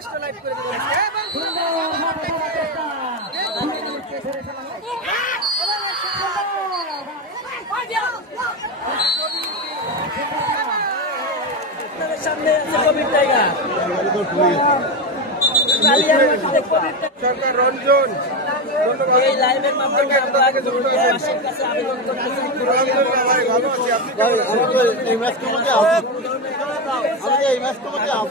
Test live করে দেবো। সামনে আছে কবির টাইগার। সরকার রঞ্জন এই লাইভের মাধ্যমে আমরা আগে আবেদন করতেছি আলহামদুলিল্লাহ ভাই ভালো আছি। আপনি কেমন আছেন? এই ম্যাচ কমিটি আউট এই ম্যাচ কমিটি আউট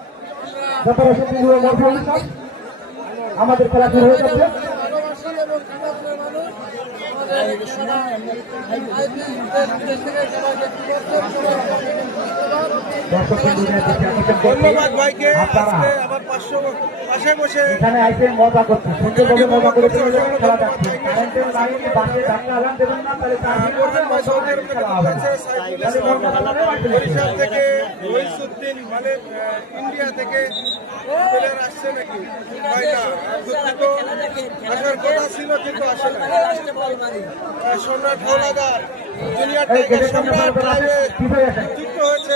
ইসলাম। আমাদের খেলাধুলো হয়ে যাচ্ছে দর্শক বন্ধুদের দিকে আকর্ষণ করছি। ধন্যবাদ ভাইকে। আজকে আমার পাঁচশো পাশে বসে এখানে মজা সুন্দরভাবে মজা করে খেলা যাচ্ছে কারেন্টের লাইন ধাক্কা দেবেন না তাহলে বরিশাল থেকে রহিসুদ্দিন মানে ইন্ডিয়া থেকে প্লেয়ার আসছে নাকি? আসার কথা ছিল কিন্তু আসে না সম্রাট হাওলাদার জুনিয়র টাইগার সম্রাট। যুক্ত হয়েছে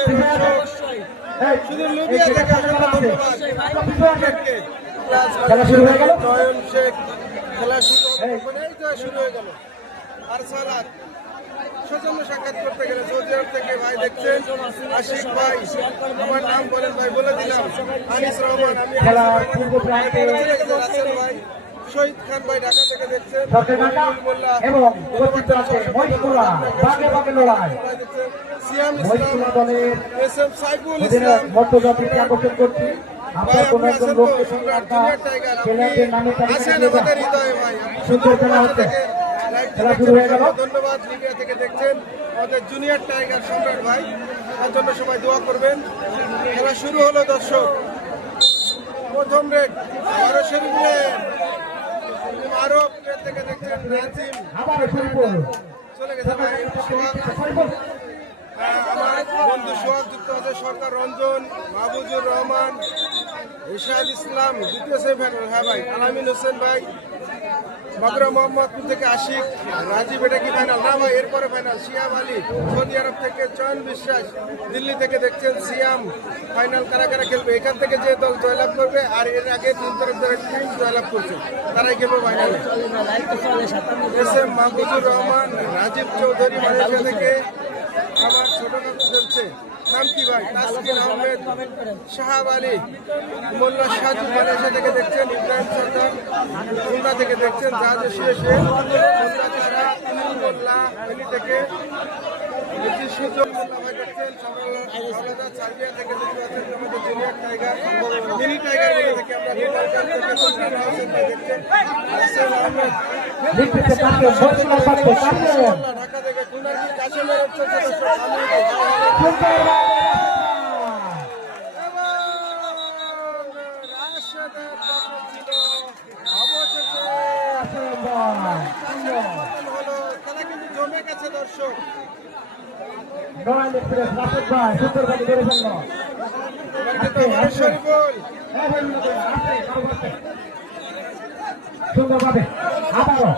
শুধু লুবিয়া থেকে অসংখ্য ধন্যবাদ? খেলা শুরু হয়ে গেল? নয়ন শেখ খেলা শুরু এই। তো শুরু হয়ে গেল আর সালাদ সৌজন্য সাক্ষাৎ করতে গেলে সৌদি আরব থেকে ভাই দেখছেন আশিক ভাই আমার নাম বলেন ভাই বলে দিলাম আনিস রহমান আমি ভাই শহীদ খান ভাই ঢাকা থেকে দেখছেন। এবং উপস্থিত আছে মহিষকুলা বাগে বাগে লড়াই। সিয়াম দলের এস এম সাইফুল ইসলাম। মর্যাদাকে আকর্ষণ করছি। আপনার কোনো একজন লোককে নামে সুন্দর খেলা হচ্ছে। খেলা শুরু হয়ে গেল। ধন্যবাদ। লিবিয়া থেকে দেখছেন আমাদের জুনিয়র টাইগার সম্রাট ভাই। তার জন্য সবাই দোয়া করবেন। খেলা শুরু হলো দর্শক। প্রথম আরও শরীফ আরও থেকে দেখছেন নাজিম আবার চলে গেছে বন্ধু সোহাগ যুক্ত আছে সরকার রঞ্জন, মাহবুজুর রহমান ইশাদ ইসলাম হ্যাঁ ভাই, আলামিন হোসেন ভাই, বাবরা মোহাম্মদপুর থেকে আশিক, রাজীব এটা কি ফাইনাল না ভাই, এরপরে final Siam Ali, Saudi Arab থেকে চয়ন বিশ্বাস, দিল্লি থেকে দেখছেন সিয়াম ফাইনাল কারা কারা খেলবে? এখান থেকে যে দল জয়লাভ করবে, আর এর আগে তিন তরফ যারা টিম জয়লাভ করছে, তারাই খেলবে ফাইনালে S M Mahbubur Rahman, Rajib Chowdhury Malaysia থেকে আমার ছোট কাকু চলছে নাম কি ভাই? তাসকিন আহমেদ শাহাব আলী মোল্লা সাজু মালয়েশিয়া থেকে দেখছেন ইব্রাহিম সর্দার খুলনা থেকে দেখছেন জাহাজে শুয়ে শুয়ে মোল্লা ফেনী থেকে সুযোগ ঢাকা থেকে খুলনার কি কাশেমের চলছে দর্শক সুন্দরভাবে আবারও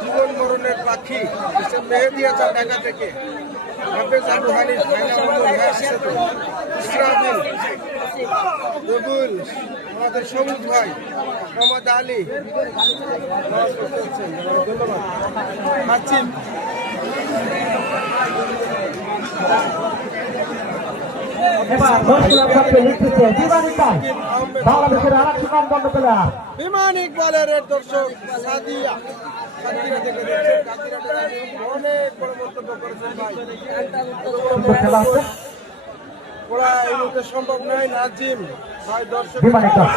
জীবন মরণের পাখি মেহেদি আছে ঢাকা থেকে হাফেজ আবু হানিফ আমাদের সবুজ ভাই, মোহাম্মদ আলী। ধন্যবাদ। এবার লিখতেছে বাংলাদেশের আর এক প্লেয়ার বিমান ইকবালের দর্শক সাদিয়া সাদিয়া থেকে দেখছেন কাকিরাটা অনেক বড় মন্তব্য করেছেন ভাই। খেলা ওরা এই মুহূর্তে সম্ভব নয় নাজিম। বিমানে কাজ।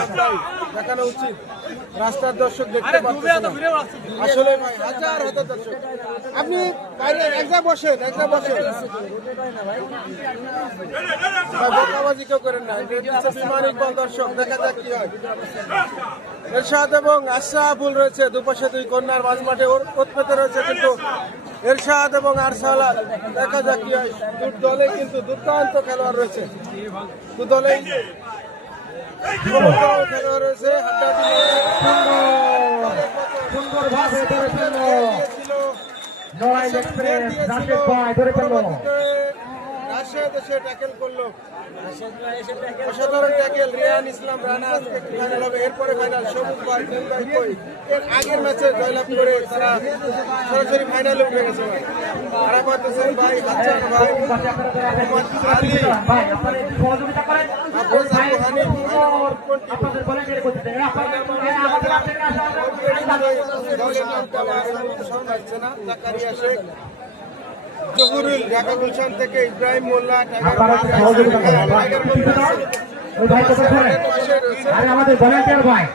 দেখানো উচিত। রাস্তার দর্শক দেখতে পাচ্ছেন আসলে হাজার হাজার দর্শক। আপনি বাইরে একজা বসেন একজা বসেন। ভাই বকাবাজি কেউ করেন না। বিমান ইকবাল দর্শক দেখা যাক কি হয়। এরশাদ এবং আশরাফুল রয়েছে দুপাশে দুই কন্যার মাঝ মাঠে উৎপেতে রয়েছে কিন্তু এরশাদ এবং আরসালা দেখা যাক কি হয়। দু দলে কিন্তু দুর্দান্ত খেলোয়াড় রয়েছে। দু দলেই ট্যাকেল করল অসাধারণ ট্যাকেল রিয়ান ইসলাম রানা ফাইনাল হবে এরপরে ফাইনাল সবুজ কই আগের ম্যাচে জয়লাভ করে তারা সরাসরি ফাইনালে উঠে গেছে ভাই হাসান ভাই আপনারা একটু সহযোগিতা করেন আব্দুল ভাই সাবু হানিফ, সুন্দর আপনাদের ভলেন্টিয়ার করতে চাই আপনাদের হ্যাঁ, আমাদের আছে না, দলের নামটা আমার স্মরণ আসছে না জাকারিয়া শেখ জহুরুল ঢাকা গুলশান থেকে ইব্রাহিম মোল্লা আমাদের ভলেন্টিয়ার ভাই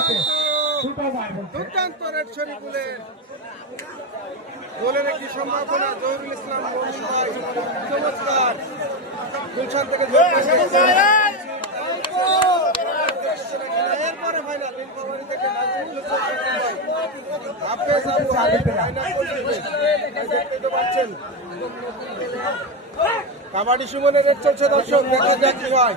ঠিক। দুর্দান্ত রেড শরীফুলের গোলের একটি সম্ভাবনা জহুরুল ইসলাম চমৎকার গুলশান থেকে জোর পাশে এরপরে ফাইনাল নীলফামারী থেকে নাজিমুল হোসেন ভাই হাফেজ আবু হানিফ দেখতে পাচ্ছেন কাবাডি সুমনের চলছে দর্শক দেখা যাক কি হয়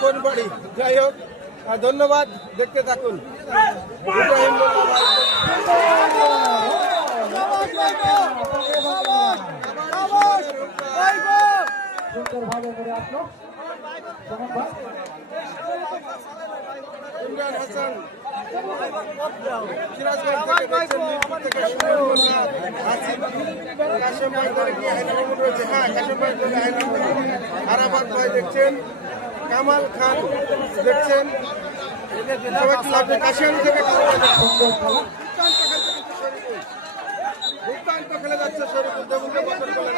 কোন বাড়ি? যাই হোক আর ধন্যবাদ দেখতে থাকুন। ভাই। সুন্দরভাবে করে আসলো ইমরান হাসান আসিফ কাশেম ভাই দেখছেন কামাল খান দেখছেন কাশিয়ানি থেকে। দুর্দান্ত যাচ্ছে দেবুকে বদল করে।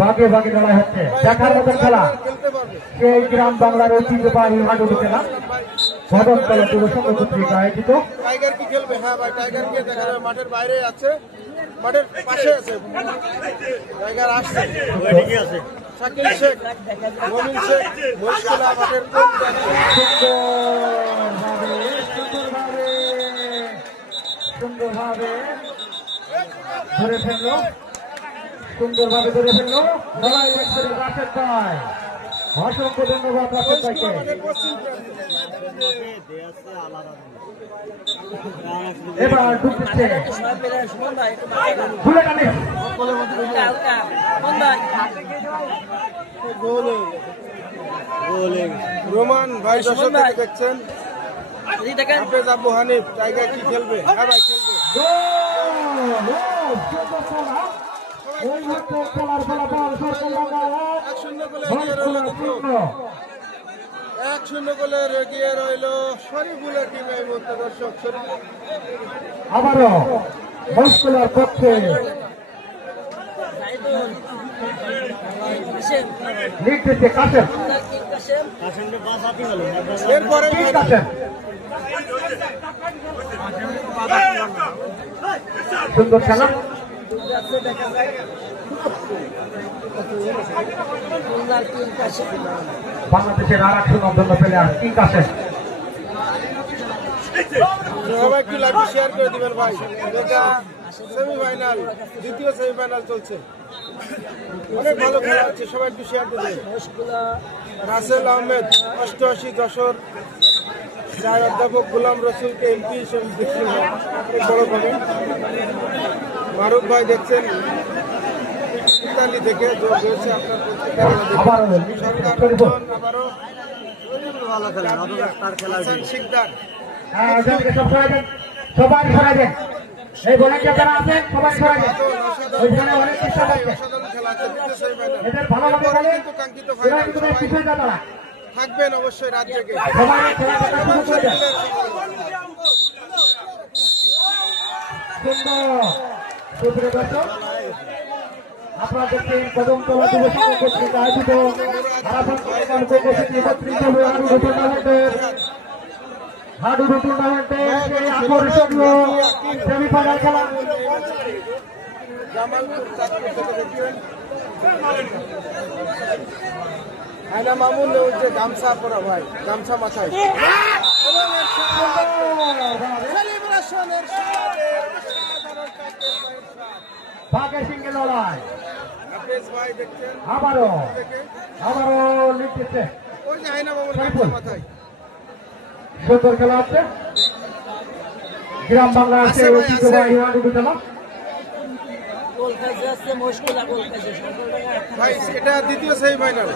ভাগে ভাগে লড়াই হচ্ছে। দেখার মতো খেলা। সেই গ্রাম বাংলার ঐতিহ্যবাহী হাডুডু খেলা। ঘটনতলা যুব সংঘ কর্তৃক আয়োজিত। টাইগার কি খেলবে? হ্যাঁ ভাই টাইগার কে দেখা যাবে। মাঠের বাইরে আছে। মাঠের পাশে আছে। টাইগার আসছে। শাকিল শেখ মমিন শেখ মহিষকলা মাঠের কোন সুন্দরভাবে সুন্দরভাবে ধরে ফেলল। সুন্দরভাবে ধরে ফেলল। অসংখ্য ধন্যবাদ ভাইকে। এবার ঢুকছে। রোমান ভাই দর্শক। দেখছেন এদিকে দেখেন। হাফেজ আবু হানিফ টাইগার কি খেলবে? হ্যাঁ ভাই খেলবে। এই মুহূর্তে খেলার ফলাফল এক, শূন্য। এক শূন্য গোলে এগিয়ে রইল শরীফুলের টিম এই মুহূর্তে দর্শক শরীফুল আবারও মস্কুলার পক্ষে এরপরে সুন্দর খেলা। বাংলাদেশের আর এক সুনামধন্য প্লেয়ার কি কাশেম সবাই একটু লাইভ শেয়ার করে দিবেন ভাই। সেমিফাইনাল দ্বিতীয় সেমিফাইনাল চলছে। অনেক ভালো খেলা হচ্ছে, সবাই একটু শেয়ার করে রাসেল আহমেদ, অষ্টআশি যশোর। যার অধ্যাপক গোলাম রসুলকে এমপি হিসেবে দেখছেন মারুফ ভাই দেখছেন ইতালি থেকে যোগ হয়েছে আপনার আবারও শিকদার হ্যাঁ সবাই এই যারা আছেন সবাই ওইখানে অনেক চেষ্টা করছে এদের কিন্তু কাঙ্ক্ষিত ফাইনাল থাকবেন অবশ্যই দর্শক আপনারা আয়না মামুন ওই যে গামছা পরা ভাই গামছা মাথায়। সেলিব্রেশনের বাঘের সিংহে লড়াই। হাফেজ ভাই দেখছেন? আবারও আবারও লিখতেছে। ওই যে আয়না মামুন গামছা মাথায়। সুন্দর খেলা হচ্ছে গ্রাম বাংলার আছে সেই ভাই, ঐতিহ্যবাহী হাডুডু খেলা গোল খাইছে আসছে মুশকিল গোল খাইছে ভাই এটা দ্বিতীয় সেমিফাইনাল।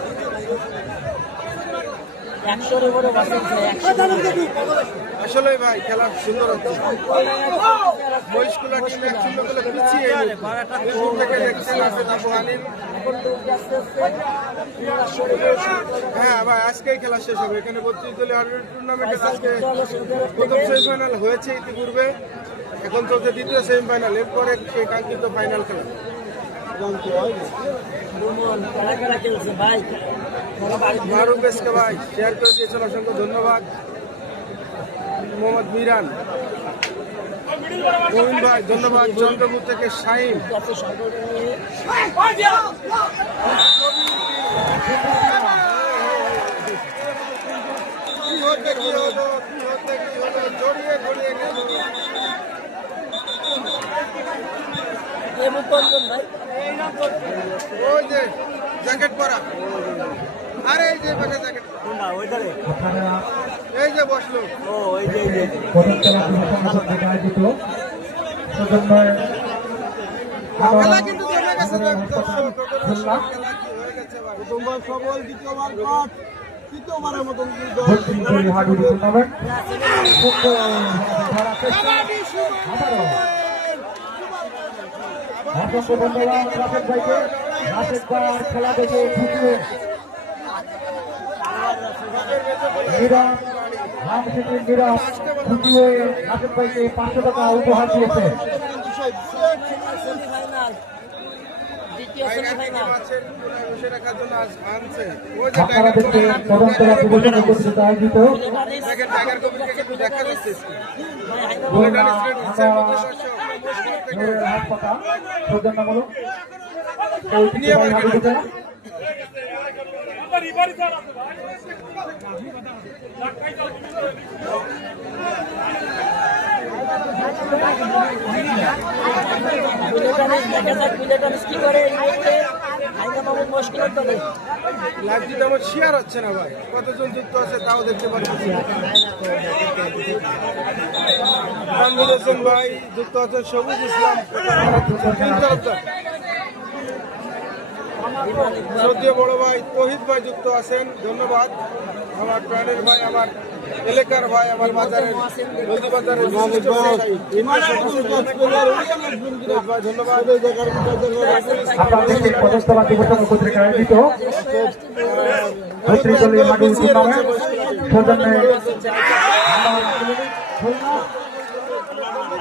আসলে ভাই খেলা সুন্দর হচ্ছে মহিষকুলা টিম এক শূন্য করে পিছিয়ে থেকে দেখছেন আছে আবু হ্যাঁ ভাই আজকেই খেলা শেষ হবে এখানে বত্রিশ দলীয় হাডুডু টুর্নামেন্টে আজকে প্রথম সেমিফাইনাল হয়েছে ইতিপূর্বে এখন চলছে দ্বিতীয় সেমিফাইনাল এরপরে সেই কাঙ্ক্ষিত ফাইনাল খেলা খেলা খেলা খেলছে ভাই মারুফ এসকে ভাই শেয়ার করে দিয়েছেন অসংখ্য ধন্যবাদ। মোহাম্মদ মিরান। মহিন ভাই ধন্যবাদ। চন্দ্রপুর থেকে জড়িয়ে গেল ভাই। ওই যে জ্যাকেট পরা। আরে এই যে পাশে এই যে বসল কর্তৃক আয়োজিত সেজন্য খেলা কিন্তু জমে গেছে দর্শক খুলনা খেলা কি গেছে ভাই প্রথমবার সবল দ্বিতীয়বার পাঠ তৃতীয়বারের মতন অসংখ্য ধন্যবাদ রাশেদ ভাইকে। রাশেদ খেলা দেখে খুশি হয়ে নীরব রামসিটির নীরব খুশি হয়ে রাশেদ ভাইকে পাঁচশো টাকা উপহার দিয়েছে। আপনারা আয়োজিত। থেকে সৌজন্যমূলক কি করে শেয়ার হচ্ছে না ভাই। কতজন যুক্ত আছে তাও দেখতে পাচ্ছি তানভীর হোসেন ভাই যুক্ত আছেন সবুজ ইসলাম। তিন বড় ভাই, তহিদ ভাই যুক্ত আছেন, ধন্যবাদ। আমার প্রাণের ভাই আমার এলাকার ভাই আমার বাজারের বাজারের ধন্যবাদ আপনারা দেখছেন কদমতলা যুব সংঘ কর্তৃক আয়োজিত বত্রিশ দলীয় হাডুডু টুর্নামেন্ট সৌজন্যে আমার খুলনা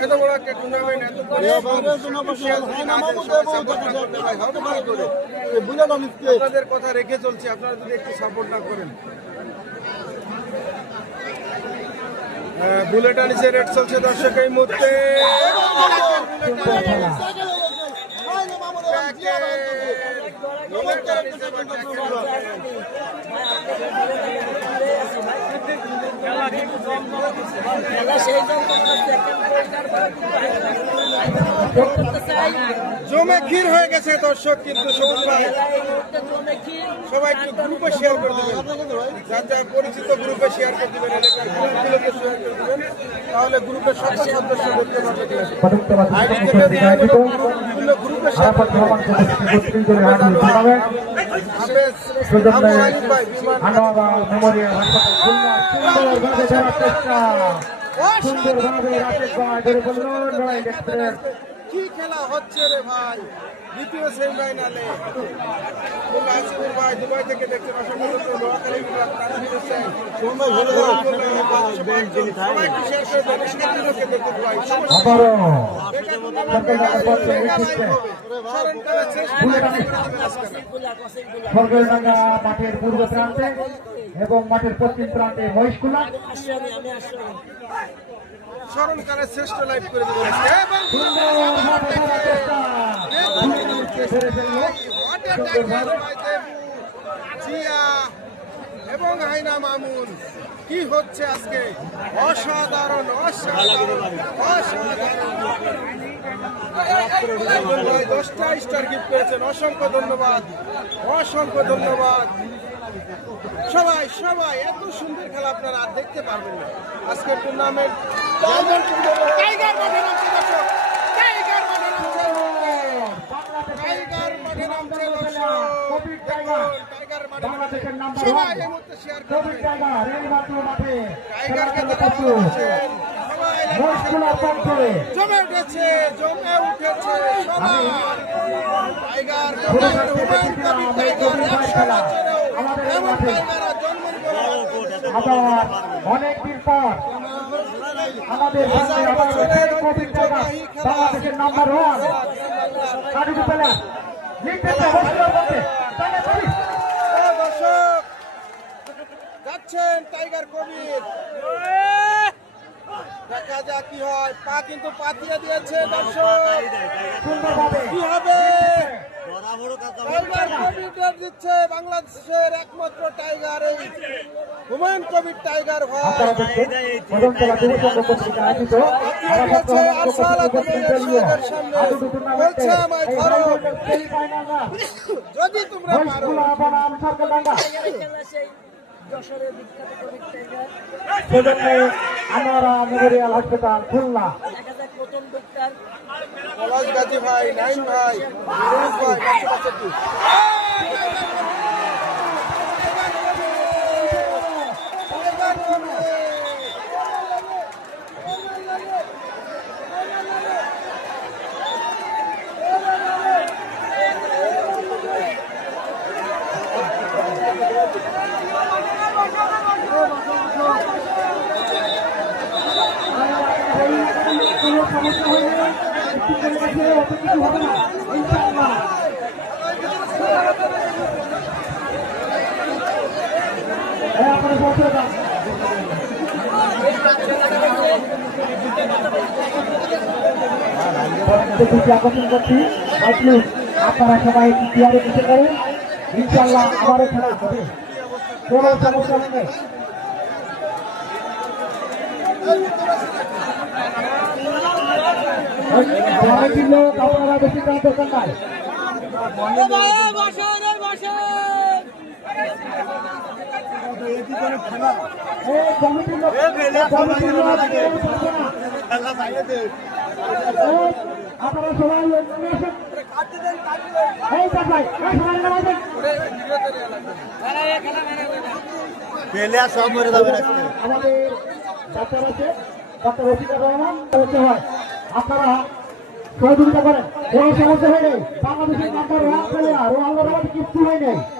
এত বড় একটা টুর্নামেন্ট এত আপনাদের কথা রেখে চলছি আপনারা যদি একটু সাপোর্ট না করেন বুলেট আনিসের রেট চলছে দর্শক এই মুহূর্তে বুলেট জমে ক্ষীর হয়ে গেছে দর্শক কিন্তু সবাই একটু গ্রুপে শেয়ার করে দেবেন। যার যার পরিচিত গ্রুপে শেয়ার করে দিবেন তাহলে গ্রুপের সকল সদস্য দেখতে পাবে বিভিন্ন গ্রুপে শেয়ার আরাফাত ভাই বিমান আনোয়ার মেমোরিয়াল হাসপাতাল চেষ্টা সুন্দরভাবে কি খেলা হচ্ছে রে ভাই দ্বিতীয় সেমিফাইনালে মোল্লা আসিফুল ভাই দুবাই থেকে দেখছেন অসংখ্য। নোয়াখালী বিভাগ তানভীর হোসেন করে দেখতে পাই সরকারডাঙ্গা মাঠের পূর্ব প্রান্তে এবং মাঠের পশ্চিম প্রান্তে মহিষকুলা আমি শ্রেষ্ঠ লাইভ করে দেবেন জিয়া এবং হাইনা মামুন, কি হচ্ছে আজকে? অসাধারণ অসাধারণ অসাধারণ। দশটা স্টার গিফট করেছেন অসংখ্য ধন্যবাদ অসংখ্য ধন্যবাদ। সবাই সবাই এত সুন্দর খেলা আপনারা আর দেখতে পারবেন না। আজকের টুর্নামেন্ট টাইগার মাঠে নামছে দর্শক। টাইগার মাঠে নামছে। টাইগার মাঠে নামছে দর্শক। টাইগার টাইগার মাঠে বাংলাদেশের নাম্বার সবাই ওয়ান এই মুহূর্তে শেয়ার কবির করবেন টাইগার এই মাত্র মাঠে। টাইগারকে খেলাধুলা তারা করছে। ভালোবাসেন সবাই মহিষকুলার পক্ষে জমে উঠেছে জমে উঠেছে সবাই। টাইগার টাইগার আমাদের এই মাঠে আবার অনেকদিন পর আমাদের সামনে আবার বাংলাদেশের নাম্বার ওয়ান লিখতেছে যাচ্ছেন টাইগার কবির। দেখা যাক কি হয়। পা কিন্তু পাতিয়ে দিয়েছে দর্শক। কি হবে? দিচ্ছে বাংলাদেশের একমাত্র টাইগার এই হুমায়ুন কবির টাইগার যদি তোমরা সেজন্যে আমরা মেমোরিয়াল হাসপাতাল খুলনা। পলাশ গাজী ভাই নাইন ভাই ভাই পাঁচশো পাঁচষট্টি কোনো সমস্যা হলে একটু করে রাখলে অত কিছু হবে না ইনশাআল্লাহ এই আপনারা পৌঁছে যান দৃষ্টি আকর্ষণ করছি আপনি আপনারা সবাই চেয়ারে বসে করেন ইনশাল্লাহ আবারও খেলা হবে। কোনো সমস্যা নেই। আপনারা বেশি কাজ নাই আপনারা সবাই হয় আপনারা সহযোগিতা করেন সমস্যা হয়নি বাংলাদেশের কিছু আল্লাহর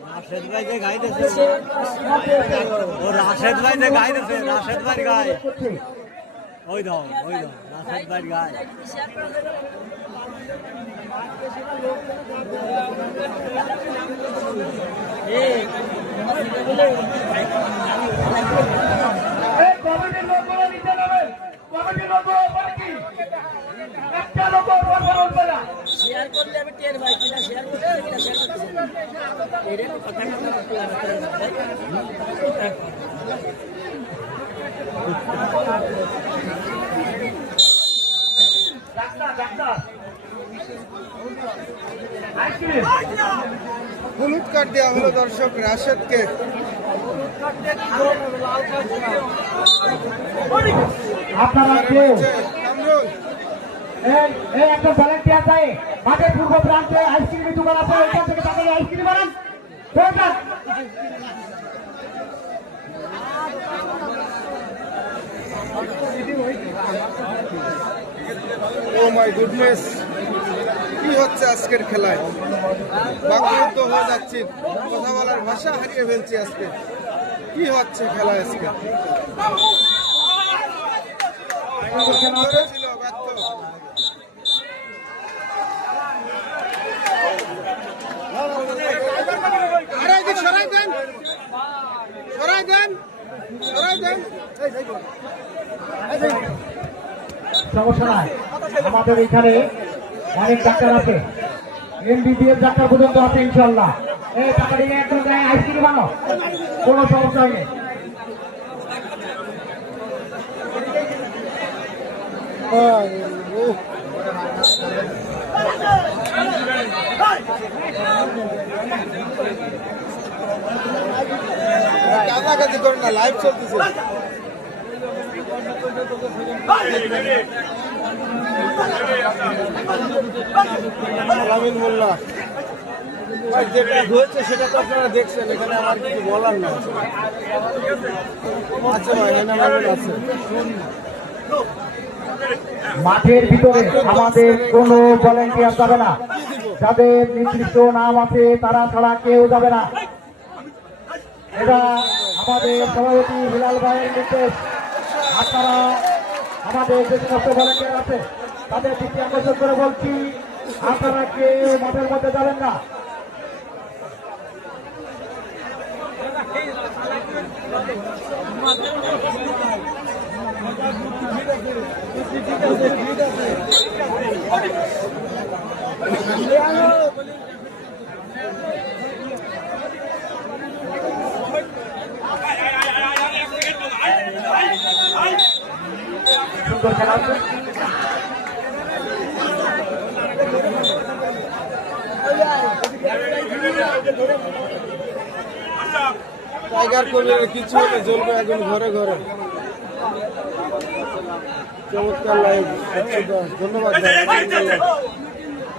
রাশেদ ভাই যে এসে ও রাশেদ ভাই করছে। ওই দাও ওই দাও রাশেদ ভাই বলে কমিটির লোকগুলো নিচে নামে কমিটির লোকগুলো করলে আমি টের ভাই কিনা শেয়ার করলে কিনা শেয়ার করতেছি এটা আমি কথা কথা ডাক্তার ডাক্তার হলুদ কার্ড দেওয়া হলো দর্শক রাশেদকে আপনারা একটা ভলেন্টিয়ার চাই মাঠের পূর্ব প্রান্তে আইসক্রিমের দোকান আছে ওইখান থেকে তাদের আইসক্রিম বানান ও মাই গুডনেস কি হচ্ছে আজকের খেলায়? বাকরুদ্ধ হয়ে যাচ্ছি। কথা বলার ভাষা হারিয়ে ফেলছি আজকে। কি হচ্ছে খেলায় আজকে? ছিল ব্যর্থ। সমস্যা আমাদের এখানে অনেক ডাক্তার আছে এমবিবিএস ডাক্তার পর্যন্ত আছে ইনশাল্লাহ এই আইসক্রিম বানো কোনো সমস্যা নেই কাছাকাছি করে না লাইভ চলতেছে। মোল্লা যেটা হয়েছে সেটা তো আপনারা দেখছেন এখানে আমার কিছু বলার না আচ্ছা আছে। মাঠের ভিতরে আমাদের কোনো ভলেন্টিয়ার যাবে না। যাদের নির্দিষ্ট নাম আছে তারা ছাড়া কেউ যাবে না। এটা আমাদের সভাপতি হিলাল ভাইয়ের নির্দেশ। আপনারা আমাদের যে সমস্ত ভলেন্টিয়ার আছে, তাদের দৃষ্টি আকর্ষণ করে বলছি, আপনারা কেউ মাঠের মধ্যে যাবেন না? সুন্দর খেলা আছে টাইগার কবিরের কিছু হলে জ্বলবে এখন ঘরে ঘরে। চমৎকার লাইভ ধন্যবাদ।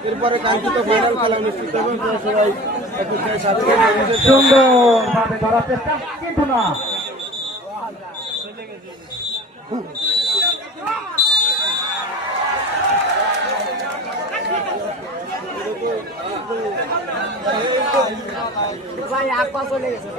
এরপরে কাঙ্ক্ষিত ফাইনাল খেলা অনুষ্ঠিত হবে সবাই একটু সাথে সুন্দর চেষ্টা কিন্তু না ভাই এক পা চলে গেছে।